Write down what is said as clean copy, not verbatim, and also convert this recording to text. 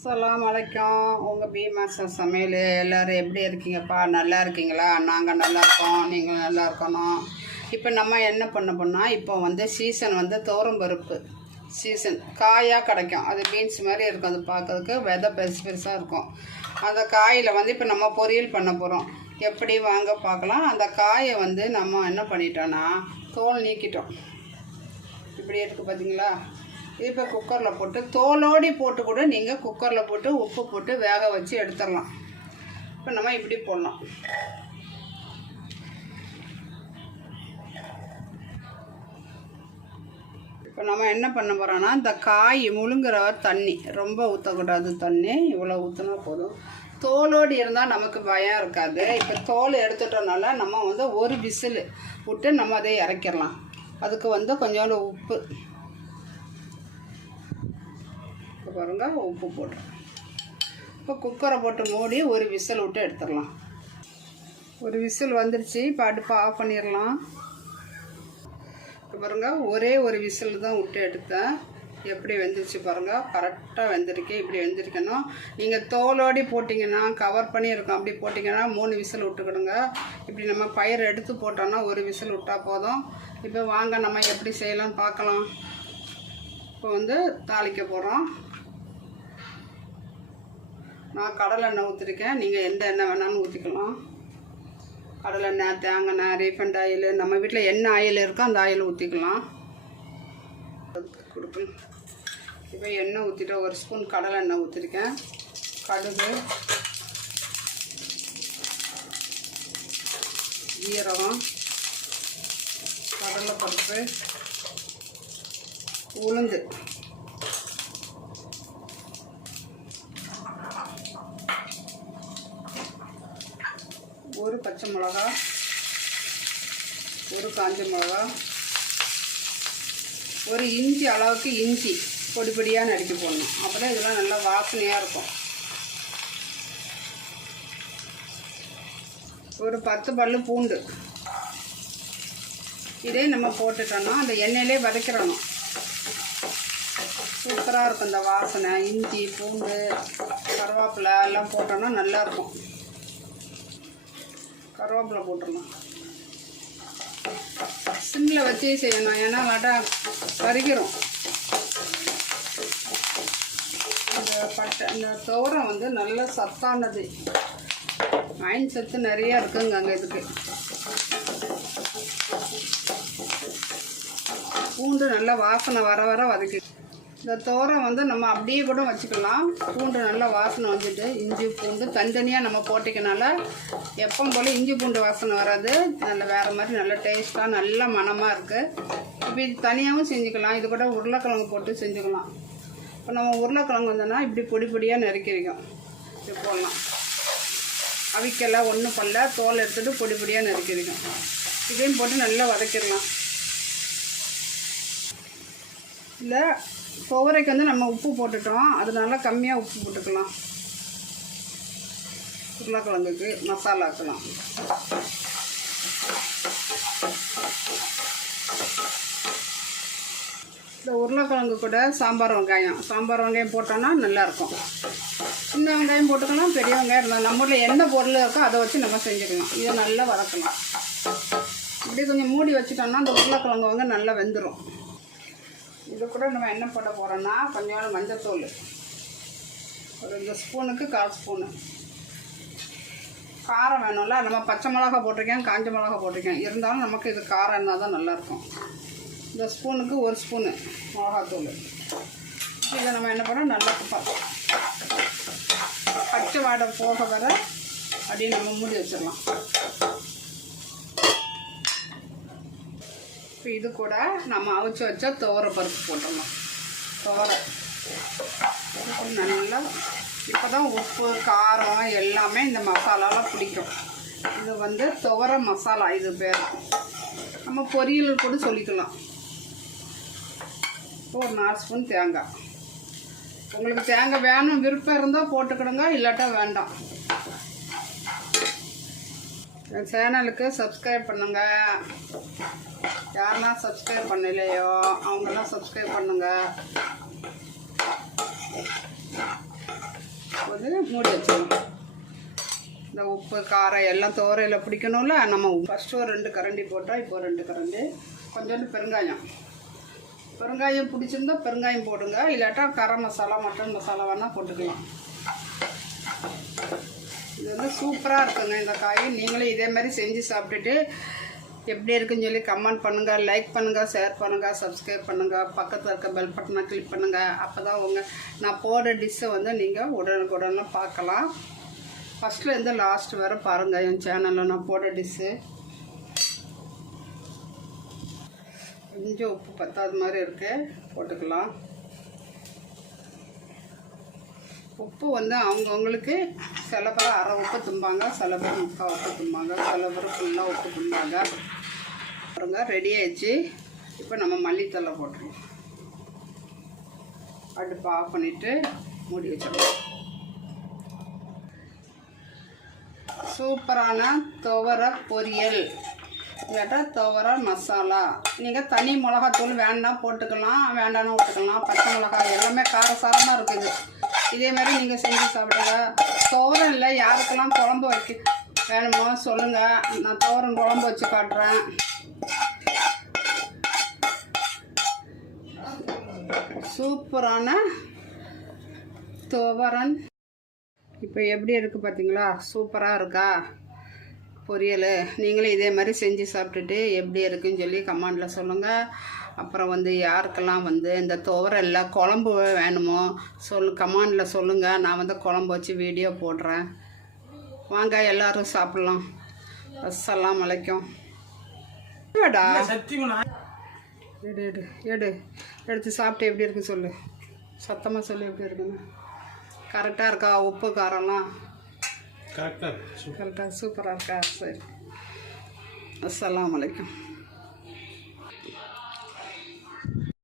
அஸ்ஸலாமு அலைக்கும். உங்கள் பி மாஸ்டர் சமையல் எல்லோரும் எப்படி இருக்கீங்கப்பா? நல்லா இருக்கீங்களா? நாங்கள் நல்லா இருக்கோம், நீங்கள் நல்லா இருக்கணும். இப்போ நம்ம என்ன பண்ணோம்னா, இப்போ வந்து சீசன் வந்து துவரம்பருப்பு சீசன் காயாக கிடைக்கும். அது பீன்ஸ் மாதிரி இருக்கும், அது பார்க்கறதுக்கு விதை பெருசு பெருசாக இருக்கும். அந்த காயில் வந்து இப்போ நம்ம பொரியல் பண்ண போகிறோம். எப்படி வாங்க பார்க்கலாம். அந்த காயை வந்து நம்ம என்ன பண்ணிட்டோன்னா தோல் நீக்கிட்டோம். இப்படி இருக்குது பார்த்தீங்களா? இப்போ குக்கரில் போட்டு தோலோடி போட்டு கூட நீங்கள் குக்கரில் போட்டு உப்பு போட்டு வேக வச்சு எடுத்துடலாம். இப்போ நம்ம இப்படி போடலாம். இப்போ நம்ம என்ன பண்ண போகிறோன்னா, இந்த காய் முழுங்குற தண்ணி ரொம்ப ஊற்றக்கூடாது. தண்ணி இவ்வளோ ஊற்றினா போதும். தோலோடு இருந்தால் நமக்கு பயம் இருக்காது. இப்போ தோல் எடுத்துட்டோம்னால நம்ம வந்து ஒரு விசில் விட்டு நம்ம அதை இறக்கிடலாம். அதுக்கு வந்து கொஞ்சோண்டு உப்பு பாருங்க, உப்பு போட்டுறோம். இப்போ குக்கரை போட்டு மூடி ஒரு விசில் விட்டு எடுத்துடலாம். ஒரு விசில் வந்துருச்சு. இப்போ அடுப்பை ஆஃப் பண்ணிடலாம். இப்போ பாருங்கள், ஒரே ஒரு விசில் தான் விட்டு எடுத்தேன். எப்படி வெந்துருச்சு பாருங்கள், கரெக்டாக வெந்திருக்கு. இப்படி வெந்திருக்கணும். நீங்கள் தோலோடி போட்டிங்கன்னா கவர் பண்ணியிருக்கோம். அப்படி போட்டிங்கன்னா 3 விசில் விட்டுக்கிடுங்க. இப்படி நம்ம பயிர் எடுத்து போட்டோன்னா ஒரு விசில் விட்டால் போதும். இப்போ வாங்க நம்ம எப்படி செய்யலாம்னு பார்க்கலாம். இப்போ வந்து தாளிக்க போகிறோம். நான் கடலை எண்ணெய் ஊற்றிருக்கேன். நீங்கள் எந்த எண்ணெய் வேணாலும் ஊற்றிக்கலாம். கடலை எண்ணெய், தேங்காய் எண்ணெய், ரீஃபண்ட் ஆயில், நம்ம வீட்டில் என்ன ஆயில் இருக்கோ அந்த ஆயில் ஊற்றிக்கலாம். கொடுக்கணும். இப்போ எண்ணெய் ஊற்றிட்டு ஒரு ஸ்பூன் கடலை எண்ணெய் ஊற்றிருக்கேன். கடுகு, ஜீரகம், கடலைப்பருப்பு, உளுந்து, ஒரு பச்சை மிளகா, ஒரு காஞ்ச மிளகா, ஒரு இஞ்சி அளவுக்கு இஞ்சி பொடி பொடியாக நறுக்கி போடணும். அப்போ தான் இதெல்லாம் நல்லா வாசனையாக இருக்கும். ஒரு 10 பல்லு பூண்டு. இதே நம்ம போட்டுட்டோன்னா அந்த எண்ணெயிலே வதக்கிடணும். சூப்பராக இருக்கும் இந்த வாசனை. இஞ்சி, பூண்டு, கருவேப்பிலை எல்லாம் போட்டோன்னா நல்லாயிருக்கும். கருவேப்பிலை போட்டுடலாம். சிம்மில் வச்சு செய்யணும், ஏன்னா வடை கருகிரும். இந்த துவரம் வந்து நல்ல சத்தானது. மைண்ட் சத்து நிறையா இருக்குங்க அங்கே. இதுக்கு பூண்டு நல்லா வாசனை வர வர வதக்கி. இந்த துவரம் வந்து நம்ம அப்படியே கூட வச்சுக்கலாம். பூண்டு நல்லா வாசனை வந்துட்டு இஞ்சி பூண்டு தனித்தனியாக நம்ம போட்டிக்கனால எப்பவும் போல் இஞ்சி பூண்டு வாசனை வராது. நல்ல வேறு மாதிரி நல்ல டேஸ்ட்டாக நல்ல மணமாக இருக்குது. இப்போ இது தனியாகவும் செஞ்சுக்கலாம். இது கூட உருளைக்கிழங்கு போட்டு செஞ்சுக்கலாம். இப்போ நம்ம உருளைக்கிழங்கு வந்தோன்னா இப்படி பொடி பொடியாக நறுக்கி வைக்கும். இது போடலாம். அவிக்கெல்லாம் ஒன்றும் பண்ணல, தோல் எடுத்துகிட்டு பொடி பொடியாக நறுக்கி வைக்கும். இதையும் போட்டு நல்லா வதக்கிடலாம். இல்லை துவரைக்கு வந்து நம்ம உப்பு போட்டுட்டோம், அதனால கம்மியாக உப்பு போட்டுக்கலாம். உருளைக்கிழங்குக்கு மசாலாக்கலாம். இந்த உருளைக்கிழங்கு கூட சாம்பார் வெங்காயம் போட்டோன்னா நல்லாயிருக்கும். சின்ன வெங்காயம் போட்டுக்கலாம், பெரிய வெங்காயம் இருந்தால் நம்ம ஊரில் என்ன பொருள் இருக்கோ அதை வச்சு நம்ம செஞ்சுக்கலாம். இதை நல்லா வதக்கலாம். இப்படி கொஞ்சம் மூடி வச்சுட்டோம்னா அந்த உருளைக்கிழங்கு வந்து நல்லா வெந்துடும். இது கூட நம்ம என்ன போட போகிறோன்னா கொஞ்சோண்டு மஞ்சத்தூள், ஒரு 2 ஸ்பூனுக்கு 1/4 ஸ்பூனு. காரம் வேணும்ல, நம்ம பச்சை மிளகா போட்டிருக்கேன், காஞ்ச மிளகா போட்டிருக்கேன். இருந்தாலும் நமக்கு இது காரம் இருந்தால் தான் நல்லாயிருக்கும். இந்த ஸ்பூனுக்கு 1 ஸ்பூனு மிளகாத்தூள். இதை நம்ம என்ன பண்ணோம், நல்லா பச்சை வாடை போக வர அப்படியே நம்ம மூடி வச்சிடலாம். இப்போ இது கூட நம்ம அவிச்சு வச்ச துவரப்பருப்பு போட்டுடலாம். துவரை நல்லா இப்போ தான் உப்பு காரம் எல்லாமே இந்த மசாலாலாம் பிடிக்கும். இது வந்து துவரை மசாலா, இது பேர். நம்ம பொரியல் கூட சொல்லிக்கலாம். இப்போ ஒரு 4 ஸ்பூன் தேங்காய். உங்களுக்கு தேங்காய் வேணும் விருப்பம் இருந்தால் போட்டுக்கிடுங்க, இல்லாட்டா வேண்டாம். என் சேனலுக்கு சப்ஸ்கிரைப் பண்ணுங்கள். யாரெல்லாம் சப்ஸ்கிரைப் பண்ணலையோ அவங்கெல்லாம் சப்ஸ்கிரைப் பண்ணுங்கள். அது மூடி வச்சிடலாம். இந்த உப்பு காரம் எல்லாம் துவரையில் பிடிக்கணும்ல. நம்ம ஃபஸ்ட்டு ஒரு 2 கரண்டி போட்டால் இப்போ 2 கரண்டி. கொஞ்சோண்டு பெருங்காயம் பிடிச்சிருந்தா பெருங்காயம் போடுங்க, இல்லாட்டா கரம் மசாலா மட்டன் மசாலா வேணால் போட்டுக்கலாம். இது வந்து சூப்பராக இருக்குங்க இந்த காய். நீங்களும் இதே மாதிரி செஞ்சு சாப்பிட்டுட்டு எப்படி இருக்குன்னு சொல்லி கமெண்ட் பண்ணுங்கள், லைக் பண்ணுங்கள், ஷேர் பண்ணுங்கள், சப்ஸ்கிரைப் பண்ணுங்கள், பக்கத்தில் இருக்க பெல் பட்டனை கிளிக் பண்ணுங்கள். அப்போ தான் நான் போடுற டிஷ்ஷை வந்து நீங்கள் உடனுக்குடனே பார்க்கலாம். ஃபஸ்ட்லேருந்து லாஸ்ட் வரை பாருங்கள் என் சேனலில் நான் போடுற டிஷ்ஷு. கொஞ்சம் உப்பு பத்தாத மாதிரி இருக்குது, போட்டுக்கலாம். உப்பு வந்து அவங்கவுங்களுக்கு சில பேர் அரை உப்பு தும்பாங்க, சில பேர் 3/4 உப்பு தும்பாங்க, சில பேர் ஃபுல்லாக உப்பு தும்பாங்க. பாருங்க ரெடி ஆயிடுச்சு. இப்போ நம்ம மல்லித்தலை போட்டுருவோம். அடுப்பை ஆஃப் பண்ணிவிட்டு மூடி வச்சிடலாம். சூப்பரான துவரை பொரியல் இல்லாட்டா துவரை மசாலா. நீங்கள் தனி மிளகாத்தூள் வேண்டாம் போட்டுக்கலாம், வேண்டாம்னு விட்டுக்கலாம். பச்சை மிளகாய் எல்லாமே காரசாரமாக இருக்குது. இதேமாரி நீங்கள் செஞ்சு சாப்பிடுங்க. துவரம் இல்லை, யாருக்கெல்லாம் குழம்பு வைக்க வேணுமோ சொல்லுங்கள், நான் துவரம் குழம்பு வச்சு காட்டுறேன். சூப்பரான துவரன் இப்போ எப்படி இருக்குது பார்த்தீங்களா? சூப்பராக இருக்கா பொரியல்? நீங்களும் இதே மாதிரி செஞ்சு சாப்பிட்டுட்டு எப்படி இருக்குன்னு சொல்லி கமெண்டில் சொல்லுங்கள். அப்புறம் வந்து யாருக்கெல்லாம் வந்து இந்த துவரல்ல குழம்பு வேணுமோ கமெண்டில் சொல்லுங்கள். நான் வந்து குழம்பு வச்சு வீடியோ போடுறேன். வாங்க எல்லோரும் சாப்பிட்லாம். அஸ்ஸலாமு அலைக்கும். எடு எடு எடு எடுத்து சாப்பிட்டு எப்படி இருக்குன்னு சொல்லு. சத்தமாக சொல்லு எப்படி இருக்குன்னு. கரெக்டாக இருக்கா? உப்பு காரம்லாம் கரெக்டாக சூப்பராக இருக்கா? சரி. அஸ்ஸலாமு அலைக்கும்.